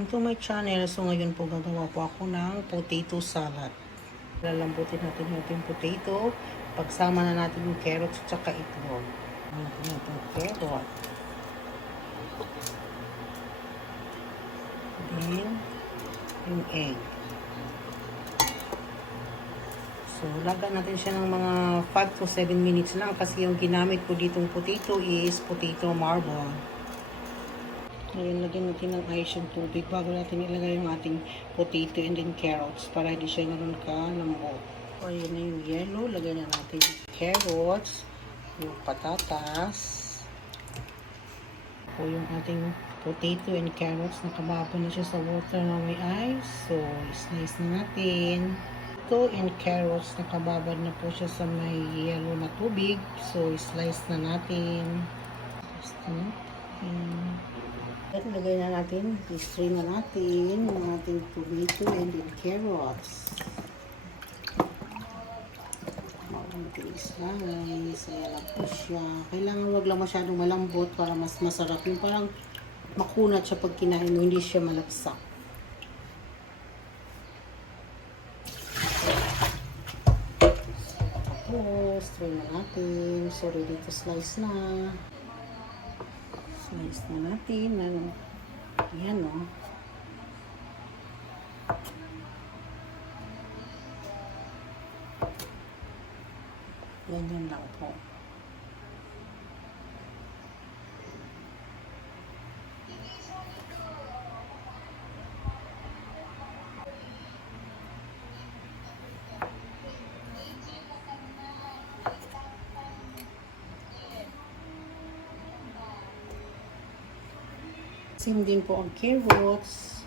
To my channel. So ngayon po gagawa po ako ng potato salad. Lalambutin natin yung ating potato. Pagsama na natin yung carrots at saka itlog. Natin yung carrot. Then, yung egg. So, lagan natin siya ng mga 5 to 7 minutes lang kasi yung ginamit ko ditong potato is potato marble. Ngayon, lagyan natin ng ice yung tubig bago natin ilagay yung ating potato and then carrots para hindi siya naman kalambot. So, ayan na yung yellow. Lagyan na natin yung carrots, yung patatas, o yung ating potato and carrots. Nakababa na siya sa water na may ice. So, slice na natin. Potato and carrots, nakababad na po siya sa may yellow na tubig. So, slice na natin. Slice na natin. At lagay na natin, i-strain na natin yung ating tomato and then carrots. Natin i-slice. Ayan na po siya. Kailangan wag lang masyadong malambot para mas masarap. Yung parang makunat siya pag kinain mo, hindi siya malapsak. Tapos, strain na natin. So, ready to slice na. Slice na natin. Ayan o. Ganyan lang po. Same din po ang carrots.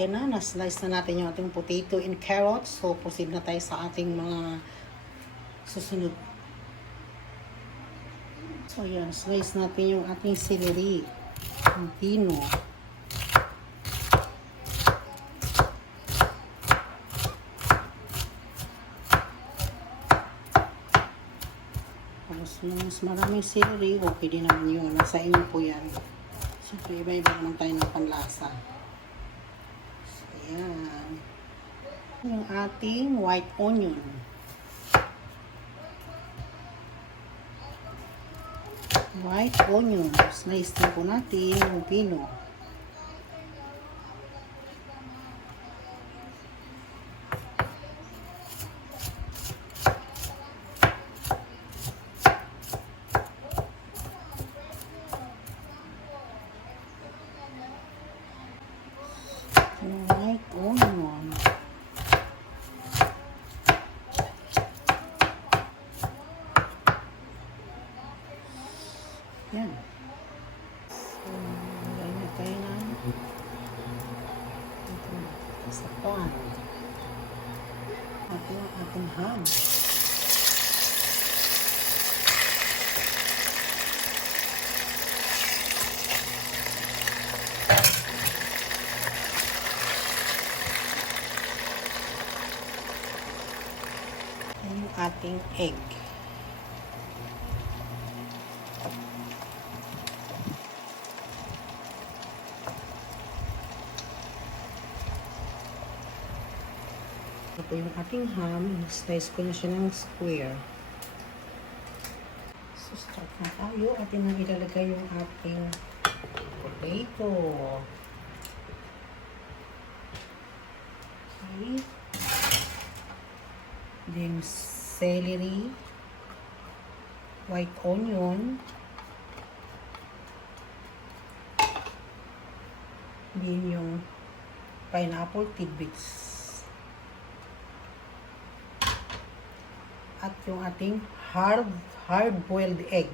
Yan na, na-slice na natin yung ating potato and carrots. So, proceed na tayo sa ating mga susunod. So, yan, slice natin yung ating celery, yung pino. Mas maraming celery, okay din naman yun. Nasa inyo po yan. Siyempre, iba-iba naman tayo ng panlasa. So, ayan. Yung ating white onion. White onion. Slice din po natin yung pino. White onion. Yan. So, lagay na tayo ng sa pan. Ating ham. Yung ating egg. Ito po yung ating ham. Slice ko na siya ng square. So, start na tayo. Atin na ilalagay yung ating potato. Okay. Then, celery, white onion, then yung pineapple tidbits, at yung ating hard-boiled egg.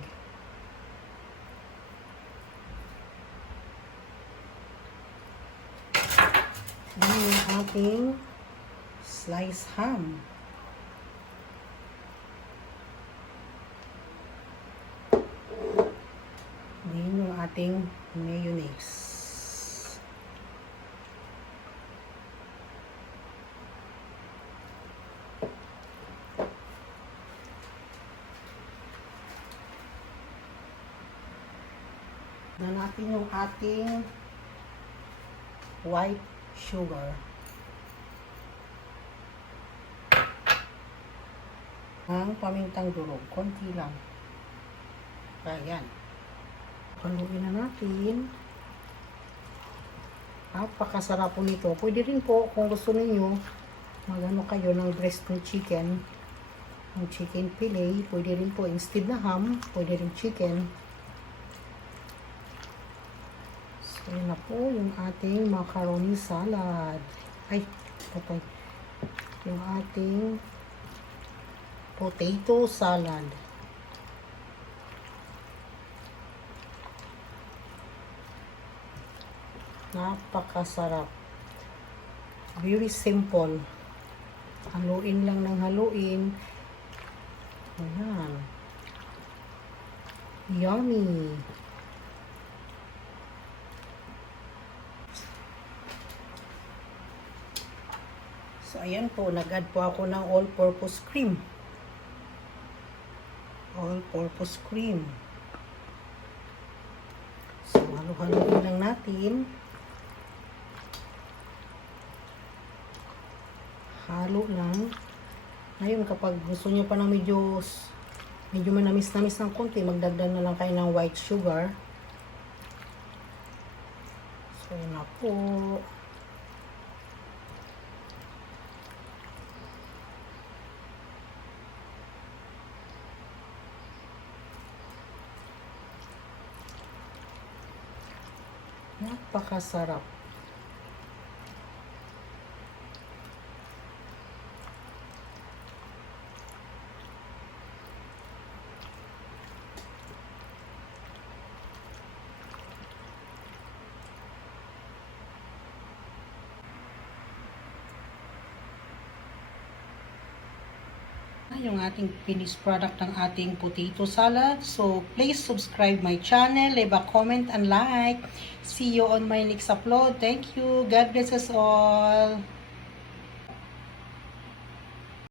Then yung ating sliced ham. Then yung ating mayonnaise. Na natin yung ating white sugar. Ang pamintang durog, konti lang. Ayan. Haluin na natin. Napakasarap po nito. Pwede rin po kung gusto niyo magano kayo ng breast ng chicken. Ng chicken fillet. Pwede rin po instead na ham. Pwede rin chicken. So yun na po yung ating macaroni salad. Ay, patay. Yung ating potato salad. Napakasarap. Very simple. Haluin lang ng haluin. Ayan. Yummy. So, ayan po. Nag-add po ako ng all-purpose cream. All-purpose cream. So, halo-haloin lang natin. Halo lang. Ngayon, kapag gusto niyo pa ng medyo manamis-namis ng konti, magdagdag na lang kayo ng white sugar. So, yun na po. Napakasarap. Yung ating finished product ng ating potato salad. So, please subscribe my channel, leave a comment and like. See you on my next upload. Thank you. God bless us all.